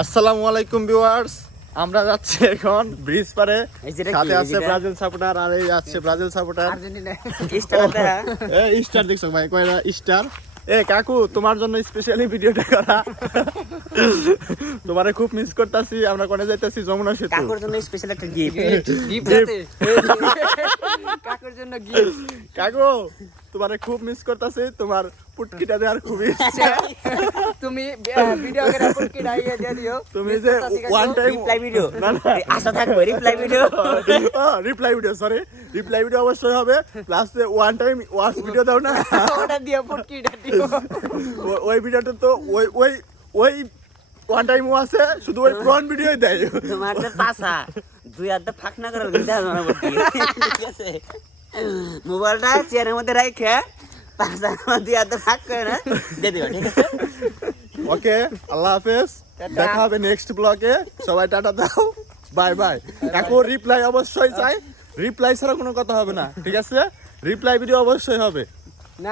আসসালামু আলাইকুম ভিউয়ার্স, আমরা যাচ্ছি এখন ব্রিজ পারে। সাথে আছে ব্রাজিল সাপোর্টার আর এই যাচ্ছে ব্রাজিল সাপোর্টার আর্জেন্টিনা স্টারটা এই স্টার দেখছো ভাই, কয়টা স্টার। এ কাকু, তোমার জন্য স্পেশালি ভিডিওটা করা। তোমারে খুব মিস করতেছি। আমরা কোনে যাইতেছি? যমুনা সেতু। কাকুর জন্য স্পেশাল একটা গিফট আছে কাকুর জন্য গিফট। কাকু, তোমারে খুব মিস করতেছি। তোমার পুটকিটা দেওয়ার খুবই ইচ্ছা। তুমি ভিডিও করে পুটকি ডাইয়ে দিয়ে দিও। তুমি যে ওয়ান টাইম রিপ্লাই ভিডিও না না আশা থাকবে reply video. Reply video, sorry reply video অবশ্যই হবে। Plus one time watch video দাও না, ওটা দিয়ে পুটকিটা দিও। ওই ভিডিওটা তো ওই ওই ওই ওয়ান টাইম আছে, শুধু ওই ফ্রন্ট ভিডিওই দেয়। তোমার তো পাসা দুই হাত ফাঁক না করে দিতে হবে না বলতে, ঠিক আছে? মোবাইলটা চেয়ারের মধ্যে রাখে পাসা দুই হাত ফাঁক করে না দিয়ে দিও, ঠিক আছে? ওকে, আল্লাহ হাফেজ, দেখা হবে নেক্সট ব্লগে। সবাই টাটা দাও, বাই বাই। কাকু রিপ্লাই অবশ্যই চাই, রিপ্লাই ছাড়া কোনো কথা হবে না, ঠিক আছে? রিপ্লাই ভিডিও অবশ্যই হবে।